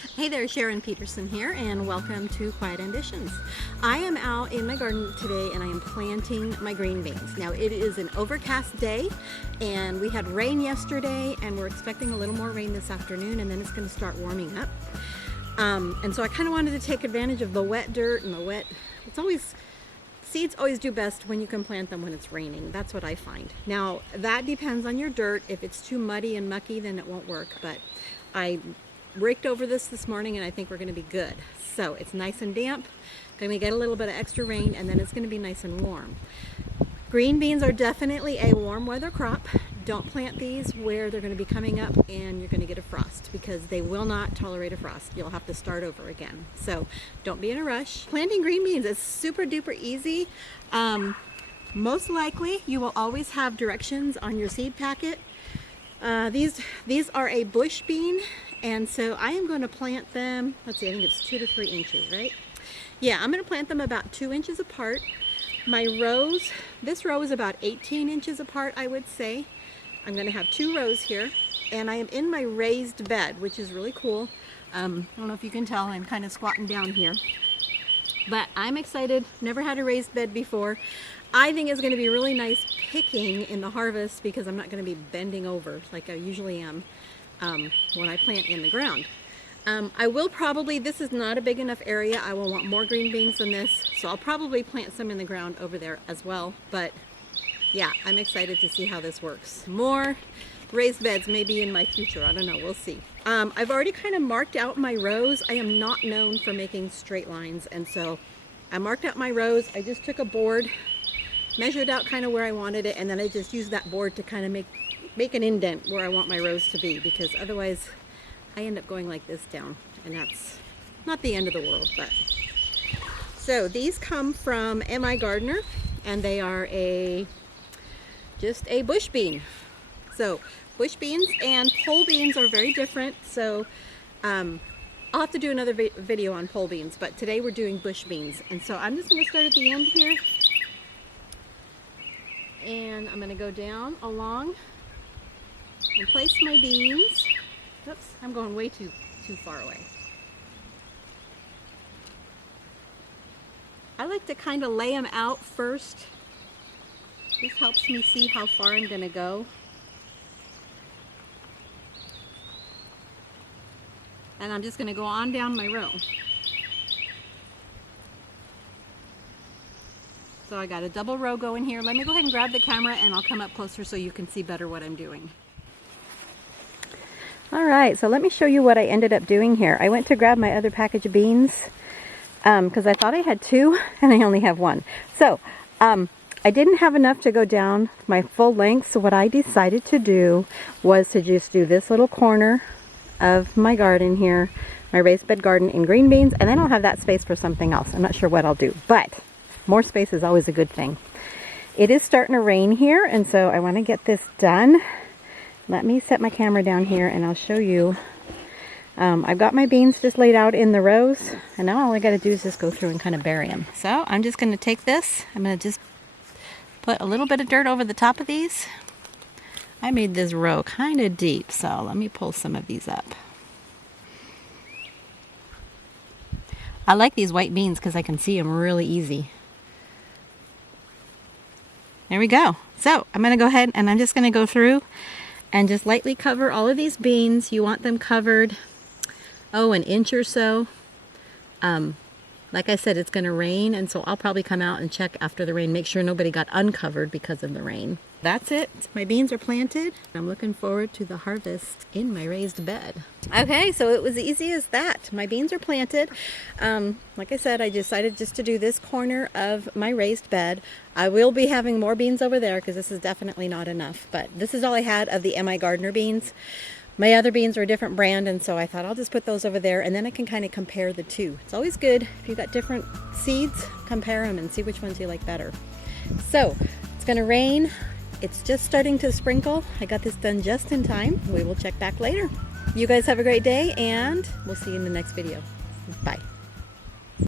Hey there, Sharon Peterson here, and welcome to Quiet Ambitions. I am out in my garden today and I am planting my green beans. Now it is an overcast day and we had rain yesterday and we're expecting a little more rain this afternoon, and then it's going to start warming up. And so I kind of wanted to take advantage of the wet dirt and seeds always do best when you can plant them when it's raining. That's what I find. Now that depends on your dirt. If it's too muddy and mucky, then it won't work, but I raked over this morning and I think we're going to be good. So it's nice and damp, going to get a little bit of extra rain, and then it's going to be nice and warm. Green beans are definitely a warm weather crop. Don't plant these where they're going to be coming up and you're going to get a frost, because they will not tolerate a frost. You'll have to start over again. So don't be in a rush. Planting green beans is super duper easy. Most likely you will always have directions on your seed packet. These are a bush bean, and so I am going to plant them, let's see, I think it's 2 to 3 inches, right? Yeah, I'm going to plant them about 2 inches apart. My rows, this row is about 18 inches apart, I would say. I'm going to have 2 rows here, and I am in my raised bed, which is really cool. I don't know if you can tell, I'm kind of squatting down here. But I'm excited, never had a raised bed before. I think it's going to be really nice picking in the harvest, because I'm not going to be bending over like I usually am when I plant in the ground. I will probably, this is not a big enough area, I will want more green beans than this, so I'll probably plant some in the ground over there as well. But yeah, I'm excited to see how this works. More raised beds maybe in my future, I don't know, we'll see. I've already kind of marked out my rows. I am not known for making straight lines, and so I marked out my rows. I just took a board, measured out kind of where I wanted it, and then I just used that board to kind of make an indent where I want my rows to be, because otherwise I end up going like this down, and that's not the end of the world. But so these come from M.I. Gardner, and they are just a bush bean. So bush beans and pole beans are very different, so I'll have to do another video on pole beans, but today we're doing bush beans. And so I'm just going to start at the end here, and I'm going to go down along and place my beans. Oops, I'm going way too far away. I like to kind of lay them out first. This helps me see how far I'm going to go. And I'm just going to go on down my row. So I got a double row going here. Let me go ahead and grab the camera and I'll come up closer so you can see better what I'm doing. All right, so let me show you what I ended up doing here. I went to grab my other package of beans because I thought I had 2 and I only have 1. So I didn't have enough to go down my full length, so what I decided to do was to just do this little corner of my garden here, my raised bed garden, in green beans, and then I'll have that space for something else. I'm not sure what I'll do, but more space is always a good thing. It is starting to rain here, and so I want to get this done. Let me set my camera down here and I'll show you. I've got my beans just laid out in the rows, and now all I got to do is just go through and kind of bury them. So I'm just going to take this, I'm going to just put a little bit of dirt over the top of these. I made this row kind of deep, so let me pull some of these up. I like these white beans because I can see them really easy. There we go. So I'm going to go ahead and I'm just going to go through and just lightly cover all of these beans. You want them covered, an inch or so. Like I said, it's going to rain, and so I'll probably come out and check after the rain, make sure nobody got uncovered because of the rain. That's it. My beans are planted. I'm looking forward to the harvest in my raised bed. Okay, so it was easy as that. My beans are planted. Like I said, I decided just to do this corner of my raised bed. I will be having more beans over there because this is definitely not enough, but this is all I had of the M.I. Gardner beans. My other beans are a different brand, and so I thought I'll just put those over there, and then I can kind of compare the two. It's always good if you've got different seeds, compare them and see which ones you like better. So it's going to rain. It's just starting to sprinkle. I got this done just in time. We will check back later. You guys have a great day, and we'll see you in the next video. Bye.